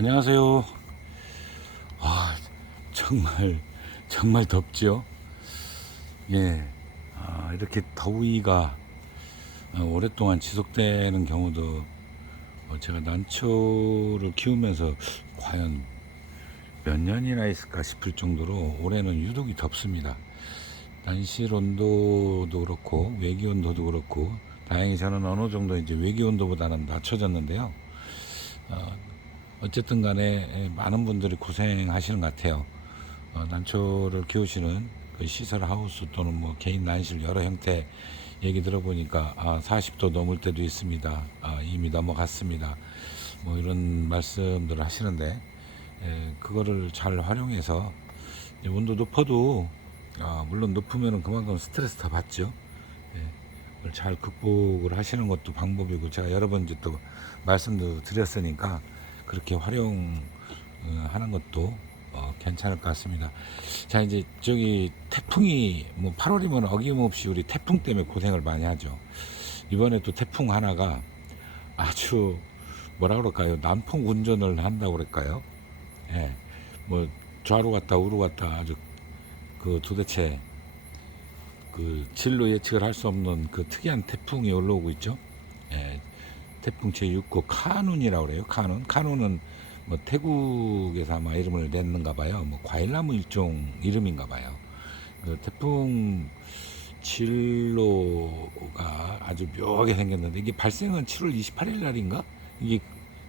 안녕하세요. 아, 정말 덥죠? 예. 이렇게 더위가 오랫동안 지속되는 경우도 제가 난초를 키우면서 과연 몇 년이나 있을까 싶을 정도로 올해는 유독이 덥습니다. 난실 온도도 그렇고 외기 온도도 그렇고 다행히 저는 어느 정도 이제 외기 온도보다는 낮춰졌는데요. 어쨌든 간에 많은 분들이 고생하시는 것 같아요. 난초를 키우시는 그 시설 하우스 또는 뭐 개인 난실 여러 형태 얘기 들어보니까 40도 넘을 때도 있습니다. 이미 넘어갔습니다. 뭐 이런 말씀들을 하시는데 그거를 잘 활용해서 온도 높아도 물론 높으면 그만큼 스트레스 더 받죠. 그걸 잘 극복을 하시는 것도 방법이고 제가 여러 번 이제 또 말씀도 드렸으니까 그렇게 활용하는 것도 괜찮을 것 같습니다. 자, 이제 저기 태풍이 뭐 8월이면 어김없이 우리 태풍 때문에 고생을 많이 하죠. 이번에 또 태풍 하나가 아주 뭐라 그럴까요? 난폭 운전을 한다고 그럴까요? 예. 뭐 좌로 갔다 우로 갔다 아주 그 도대체 그 진로 예측을 할 수 없는 그 특이한 태풍이 올라오고 있죠. 예. 태풍 제6호 카눈이라고 그래요. 카눈은 뭐 태국에서 아마 이름을 냈는가 봐요. 뭐 과일나무 일종 이름인가 봐요. 그 태풍 진로가 아주 묘하게 생겼는데 이게 발생은 7월 28일 날인가? 이게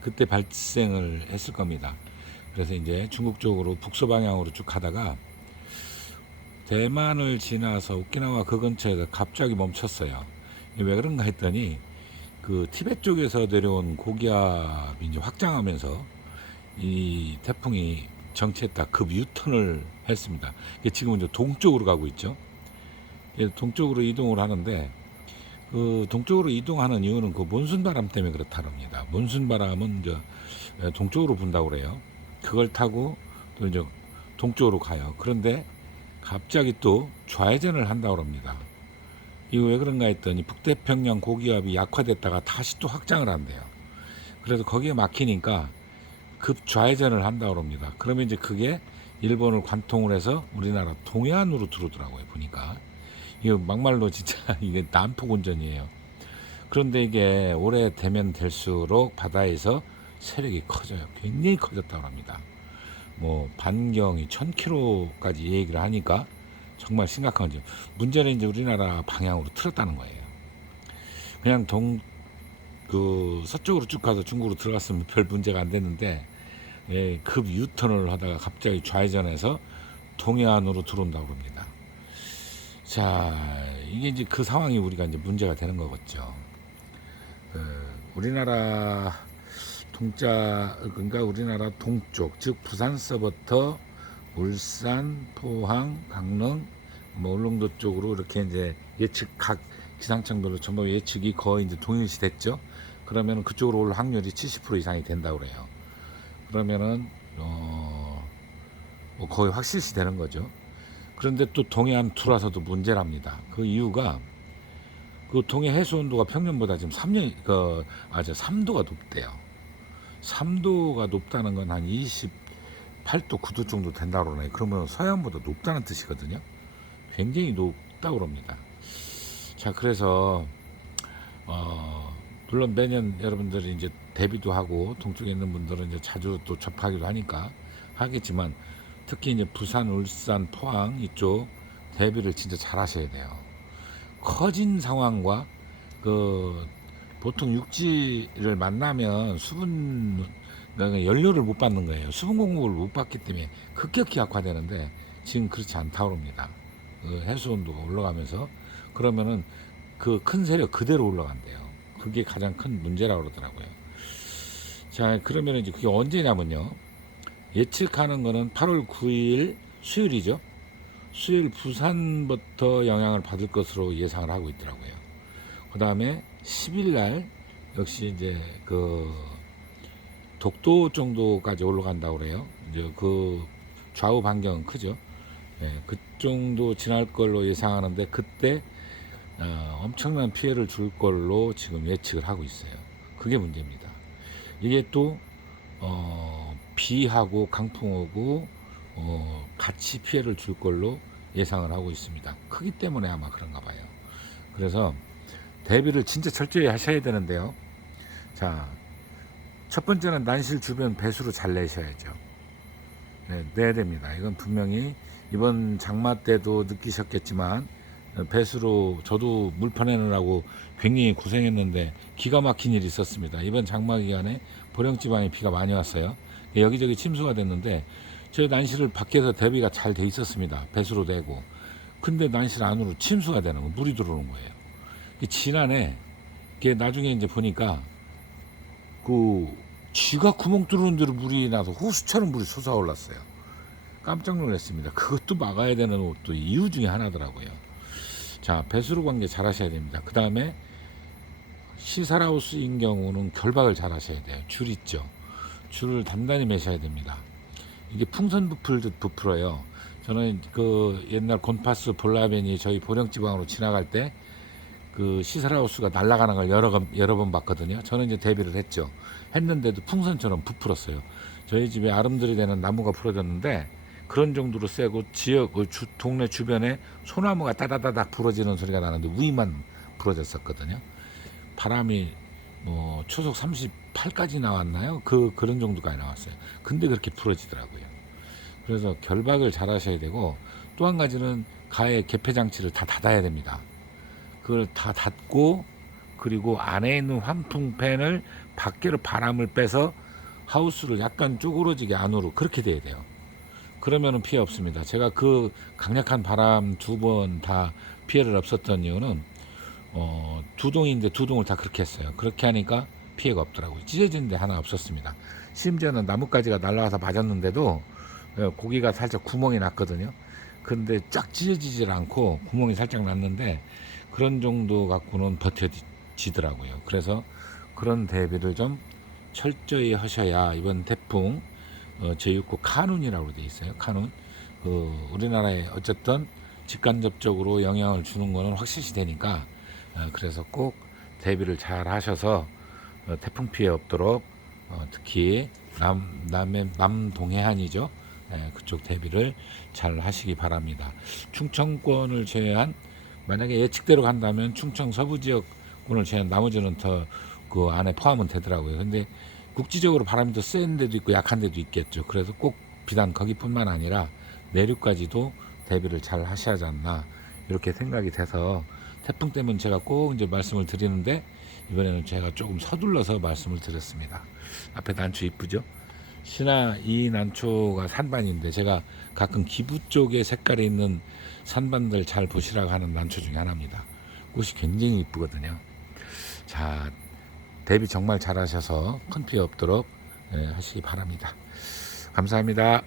그때 발생을 했을 겁니다. 그래서 이제 중국 쪽으로 북서 방향으로 쭉 가다가 대만을 지나서 오키나와 그 근처에서 갑자기 멈췄어요. 왜 그런가 했더니 그 티베트 쪽에서 내려온 고기압이 이제 확장하면서 이 태풍이 정체했다 급 유턴을 했습니다. 지금 이제 동쪽으로 가고 있죠. 동쪽으로 이동을 하는데 그 동쪽으로 이동하는 이유는 그 몬순 바람 때문에 그렇다랍니다. 몬순 바람은 이제 동쪽으로 분다고 그래요. 그걸 타고 또 이제 동쪽으로 가요. 그런데 갑자기 또 좌회전을 한다고 합니다. 이거 왜 그런가 했더니 북태평양 고기압이 약화됐다가 다시 또 확장을 한대요. 그래서 거기에 막히니까 급 좌회전을 한다고 합니다. 그러면 이제 그게 일본을 관통을 해서 우리나라 동해안으로 들어오더라고요. 보니까 이거 막말로 진짜 이게 난폭 운전이에요. 그런데 이게 오래 되면 될수록 바다에서 세력이 커져요. 굉장히 커졌다고 합니다. 뭐 반경이 1000km까지 얘기를 하니까 정말 심각한 거죠. 문제는 이제 우리나라 방향으로 틀었다는 거예요. 그냥 그 서쪽으로 쭉 가서 중국으로 들어갔으면 별 문제가 안 됐는데 급 유턴을 하다가 갑자기 좌회전해서 동해안으로 들어온다고 합니다. 자, 이게 이제 그 상황이 우리가 이제 문제가 되는 거겠죠. 우리나라 그러니까 우리나라 동쪽, 즉 부산서부터 울산, 포항, 강릉, 뭐 울릉도 쪽으로 이렇게 이제 각 기상청별로 전부 예측이 거의 이제 동일시 됐죠. 그러면 그쪽으로 올 확률이 70% 이상이 된다고 그래요. 그러면은 뭐 거의 확실시 되는 거죠. 그런데 또 동해안 투라서도 문제랍니다. 그 이유가 그 동해 해수 온도가 평년보다 지금 3도가 높대요. 3도가 높다는 건 한 28도, 9도 정도 된다고 그러네. 그러면 서해안보다 높다는 뜻이거든요. 굉장히 높다고 그럽니다. 자, 그래서 물론 매년 여러분들이 이제 대비도 하고 동쪽에 있는 분들은 이제 자주 또 접하기도 하겠지만 특히 이제 부산, 울산, 포항 이쪽 대비를 진짜 잘 하셔야 돼요. 커진 상황과 그 보통 육지를 만나면 그러니까 연료를 못 받는 거예요. 수분 공급을 못 받기 때문에 급격히 약화되는데 지금 그렇지 않다고 합니다. 그 해수 온도가 올라가면서 그러면은 그 큰 세력 그대로 올라간대요. 그게 가장 큰 문제라고 그러더라고요. 자, 그러면 이제 그게 언제냐면요. 예측하는 거는 8월 9일 수요일이죠. 수요일 부산부터 영향을 받을 것으로 예상을 하고 있더라고요. 그 다음에 10일 날 역시 이제 그 독도 정도까지 올라간다고 그래요. 이제 그 좌우 반경은 크죠. 그 정도 지날 걸로 예상하는데 그때 엄청난 피해를 줄 걸로 지금 예측을 하고 있어요. 그게 문제입니다. 이게 또 비하고 강풍 오고 같이 피해를 줄 걸로 예상을 하고 있습니다. 크기 때문에 아마 그런가 봐요. 그래서 대비를 진짜 철저히 하셔야 되는데요. 자, 첫 번째는 난실 주변 배수로 잘 내셔야죠. 네, 내야 됩니다. 이건 분명히 이번 장마 때도 느끼셨겠지만 배수로 저도 물 퍼내느라고 굉장히 고생했는데 기가 막힌 일이 있었습니다. 이번 장마 기간에 보령지방에 비가 많이 왔어요. 여기저기 침수가 됐는데 저 난실을 밖에서 대비가 잘 돼 있었습니다. 배수로 되고. 근데 난실 안으로 침수가 되는 거예요. 물이 들어오는 거예요. 지난해 나중에 이제 보니까 그 쥐가 구멍 뚫는 대로 물이 나서 호수처럼 물이 솟아올랐어요. 깜짝 놀랐습니다. 그것도 막아야 되는 또 이유 중에 하나더라고요. 자, 배수로 관계 잘 하셔야 됩니다. 그 다음에 시설하우스인 경우는 결박을 잘 하셔야 돼요. 줄 있죠. 줄을 단단히 매셔야 됩니다. 이게 풍선 부풀듯 부풀어요. 저는 그 옛날 곤파스 볼라벤이 저희 보령지방으로 지나갈 때 그 시설하우스가 날아가는 걸 여러 번 봤거든요. 저는 이제 대비를 했는데도 풍선처럼 부풀었어요. 저희 집에 아름드리 되는 나무가 부러졌는데 그런 정도로 세고 동네 주변에 소나무가 따다다닥 부러지는 소리가 나는데 위만 부러졌었거든요. 바람이 뭐 초속 38까지 나왔나요? 그런 정도까지 나왔어요. 근데 그렇게 부러지더라고요. 그래서 결박을 잘 하셔야 되고, 또 한 가지는 가해 개폐 장치를 다 닫아야 됩니다. 그걸 다 닫고, 그리고 안에 있는 환풍팬을 밖으로 바람을 빼서 하우스를 약간 쪼그러지게 안으로 그렇게 돼야 돼요. 그러면은 피해 없습니다. 제가 그 강력한 바람 2번 다 피해를 없었던 이유는 두 동인데 두 동을 다 그렇게 했어요. 그렇게 하니까 피해가 없더라고요. 찢어진 데 하나 없었습니다. 심지어는 나뭇가지가 날아와서 맞았는데도 고기가 살짝 구멍이 났거든요. 근데 쫙 찢어지질 않고 구멍이 살짝 났는데 그런 정도 갖고는 버텨지더라고요. 그래서 그런 대비를 좀 철저히 하셔야 이번 태풍 제6호 카눈이라고 되어 있어요. 카눈. 우리나라에 어쨌든 직간접적으로 영향을 주는 거는 확실시 되니까 그래서 꼭 대비를 잘 하셔서 태풍 피해 없도록 특히 남동해안이죠. 그쪽 대비를 잘 하시기 바랍니다. 충청권을 제외한, 만약에 예측대로 간다면 충청 서부 지역권을 제외한 나머지는 더 그 안에 포함은 되더라고요. 근데 국지적으로 바람이 더 센 데도 있고 약한 데도 있겠죠. 그래서 꼭 비단 거기뿐만 아니라 내륙까지도 대비를 잘 하셔야 하지 않나 이렇게 생각이 돼서, 태풍 때문에 제가 꼭 이제 말씀을 드리는데 이번에는 제가 조금 서둘러서 말씀을 드렸습니다. 앞에 난초 이쁘죠? 신화 이 난초가 산반인데 제가 가끔 기부 쪽에 색깔이 있는 산반들 잘 보시라고 하는 난초 중에 하나입니다. 꽃이 굉장히 이쁘거든요. 자, 대비 정말 잘 하셔서 큰 피해 없도록 하시기 바랍니다. 감사합니다.